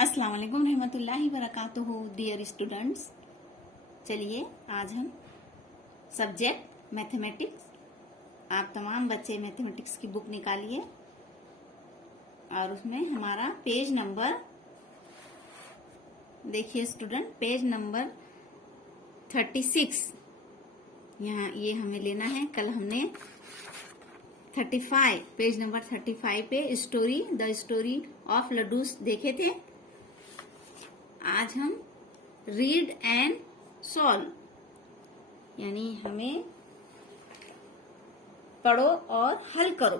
अस्सलाम वालेकुम रहमतुल्लाहि वबरकातुहू डियर स्टूडेंट्स। चलिए आज हम सब्जेक्ट मैथमेटिक्स, आप तमाम बच्चे मैथमेटिक्स की बुक निकालिए और उसमें हमारा पेज नंबर देखिए स्टूडेंट, पेज नंबर 36 यहाँ ये हमें लेना है। कल हमने 35 पेज नंबर 35 पे द स्टोरी ऑफ लड्डूस देखे थे। आज हम रीड एंड सॉल्व यानी हमें पढ़ो और हल करो।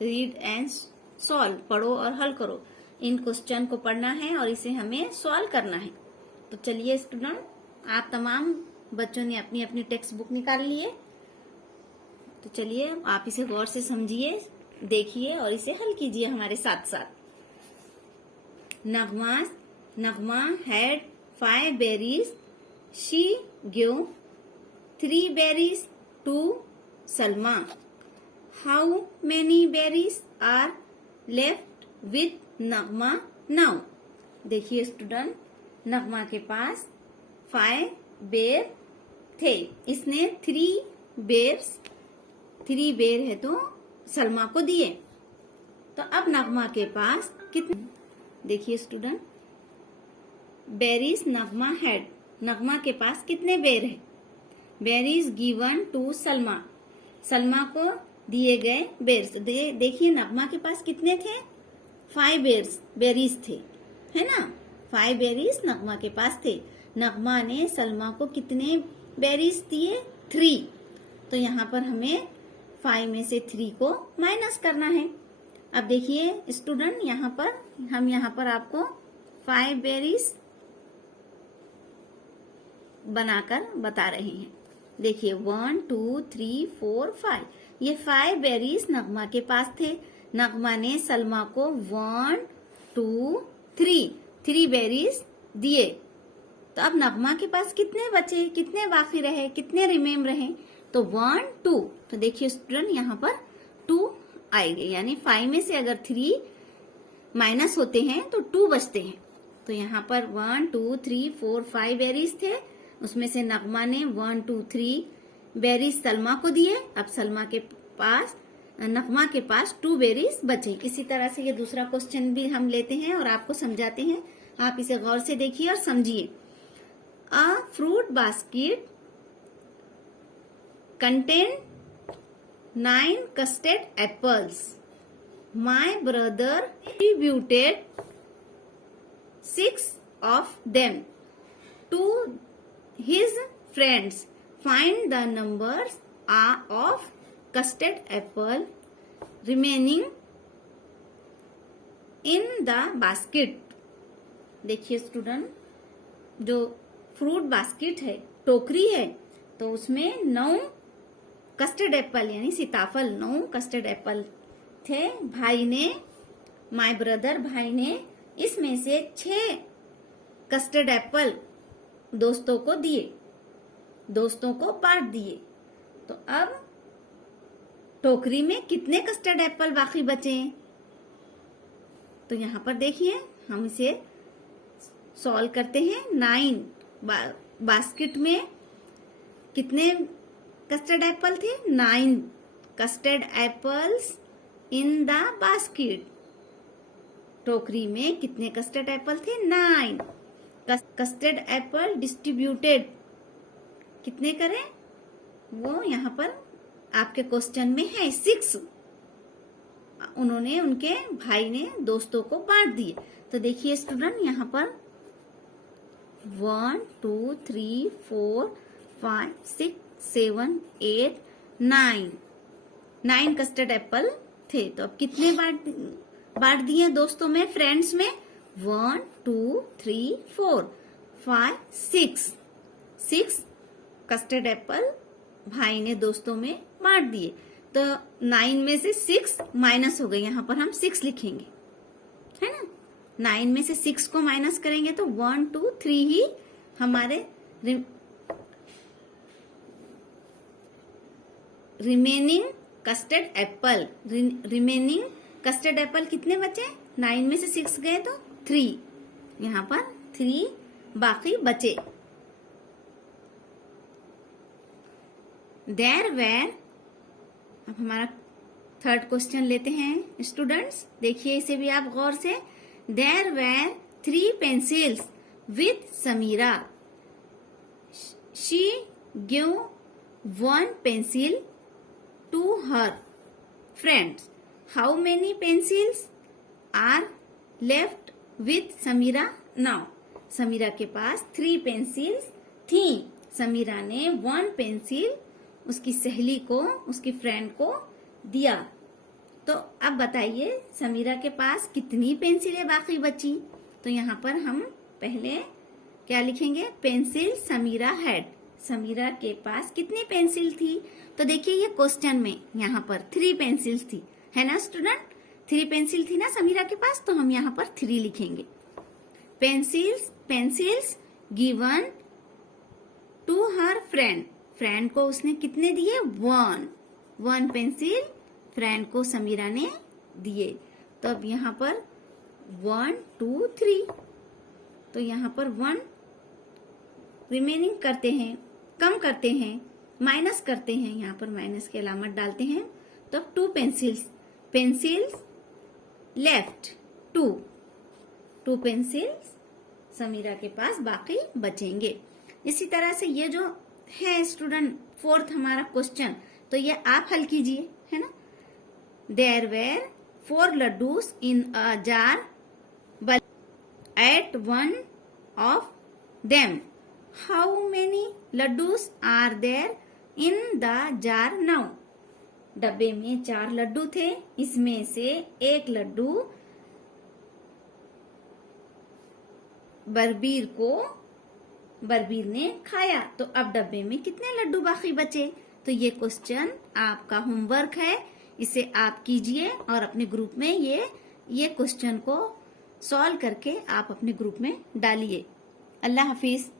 रीड एंड सॉल्व, पढ़ो और हल करो। इन क्वेश्चन को पढ़ना है और इसे हमें सॉल्व करना है। तो चलिए स्टूडेंट, आप तमाम बच्चों ने अपनी अपनी टेक्स्ट बुक निकाल लिए। तो चलिए आप इसे गौर से समझिए, देखिए और इसे हल कीजिए हमारे साथ साथ। Nagma had 5 berries. She gave 3 berries to Salma. How many berries are left with Nagma now? देखिए स्टूडेंट, नगमा के पास 5 बेर थे। इसने 3 बेर है तो सलमा को दिए। तो अब नगमा के पास कितने, देखिए student, berries Nagma had, Nagma के पास कितने बेर है। Berries given to Salma, Salma को दिए गए बेर्स। देखिए नगमा के पास कितने थे, 5 बेरीज थे, है ना। 5 बेरीज नगमा के पास थे। नगमा ने सलमा को कितने बेरीज दिए, 3। तो यहाँ पर हमें 5 में से 3 को माइनस करना है। अब देखिए स्टूडेंट, यहाँ पर आपको 5 बेरीज बनाकर बता रहे हैं। देखिए 1 2 3 4 5, ये 5 बेरीज नगमा के पास थे। नगमा ने सलमा को 1 2 3 बेरीज दिए। तो अब नगमा के पास कितने बचे, कितने बाकी रहे, कितने रिमेम रहे, तो 1 2। तो देखिए स्टूडेंट, यहाँ पर 2 आएंगे, यानी 5 में से अगर 3 माइनस होते हैं तो 2 बचते हैं। तो यहाँ पर 1 2 3 4 5 बेरीज थे, उसमें से नगमा ने 1 2 3 बेरीज सलमा को दिए। अब नगमा के पास 2 बेरीज बचे। इसी तरह से ये दूसरा क्वेश्चन भी हम लेते हैं और आपको समझाते हैं। आप इसे गौर से देखिए और समझिए। A fruit basket contain 9 custard apples. My brother distributed 6 of them to his friends. Find the numbers of custard apple remaining in the basket. देखिए स्टूडेंट, जो फ्रूट बास्केट है, टोकरी है, तो उसमें 9 कस्टर्ड एप्पल यानी सीताफल, 9 कस्टर्ड एप्पल थे। माय ब्रदर, भाई ने इसमें से 6 कस्टर्ड एप्पल दोस्तों को दिए, दोस्तों को बांट दिए। तो अब टोकरी में कितने कस्टर्ड एप्पल बाकी बचे, तो यहाँ पर देखिए हम इसे सॉल्व करते हैं। 9 बास्केट में कितने कस्टर्ड एप्पल थे, 9 custard apples in the basket. टोकरी में कितने कस्टर्ड एप्पल थे, 9। कस्टर्ड एप्पल डिस्ट्रीब्यूटेड कितने करें, वो यहाँ पर आपके क्वेश्चन में है 6। उन्होंने, उनके भाई ने दोस्तों को बांट दिए। तो देखिए स्टूडेंट, यहाँ पर 1 2 3 4 5 6 7 8 9 कस्टर्ड एप्पल थे। तो अब कितने बांट दिए दोस्तों में, फ्रेंड्स में, 1 2 3 4 5 6 कस्टर्ड एप्पल भाई ने दोस्तों में बांट दिए। तो 9 में से 6 माइनस हो गए, यहाँ पर हम 6 लिखेंगे, है ना। 9 में से 6 को माइनस करेंगे तो 1 2 3 ही हमारे रिमेनिंग कस्टर्ड एप्पल, कितने बचे, 9 में से 6 गए तो 3, यहाँ पर 3 बाकी बचे। देयर वेर, अब हमारा थर्ड क्वेश्चन लेते हैं स्टूडेंट्स, देखिए इसे भी आप गौर से। There were 3 pencils with Samira, she give 1 pencil to her friends, how many pencils are left with Samira now. Samira के पास 3 पेंसिल्स थी, समीरा ने 1 पेंसिल उसकी सहेली को, उसकी फ्रेंड को दिया। तो अब बताइए समीरा के पास कितनी पेंसिलें बाकी बची। तो यहाँ पर हम पहले क्या लिखेंगे, पेंसिल समीरा हैड, समीरा के पास कितनी पेंसिल थी। तो देखिए ये क्वेश्चन में यहाँ पर 3 पेंसिल्स थी, है ना स्टूडेंट, 3 पेंसिल थी ना समीरा के पास, तो हम यहाँ पर 3 लिखेंगे। Pencils given to her friend, friend को उसने कितने दिए, 1 पेंसिल फ्रेंड को समीरा ने दिए। तो अब यहाँ पर 1 2 3, तो यहाँ पर 1 रिमेनिंग करते हैं, कम करते हैं, माइनस करते हैं, यहाँ पर माइनस की अलामत डालते हैं। तो 2 पेंसिल्स लेफ्ट 2 पेंसिल्स समीरा के पास बाकी बचेंगे। इसी तरह से ये जो है स्टूडेंट फोर्थ हमारा क्वेश्चन, तो ये आप हल कीजिए, है ना। There were 4 laddoos in a jar but at one of them, how many laddus are there in the jar now। डब्बे में 4 लड्डू थे, इसमें से 1 लड्डू बलबीर ने खाया, तो अब डब्बे में कितने लड्डू बाकी बचे। तो ये क्वेश्चन आपका होमवर्क है, इसे आप कीजिए और अपने ग्रुप में ये क्वेश्चन को सॉल्व करके आप अपने ग्रुप में डालिए। अल्लाह हाफिज।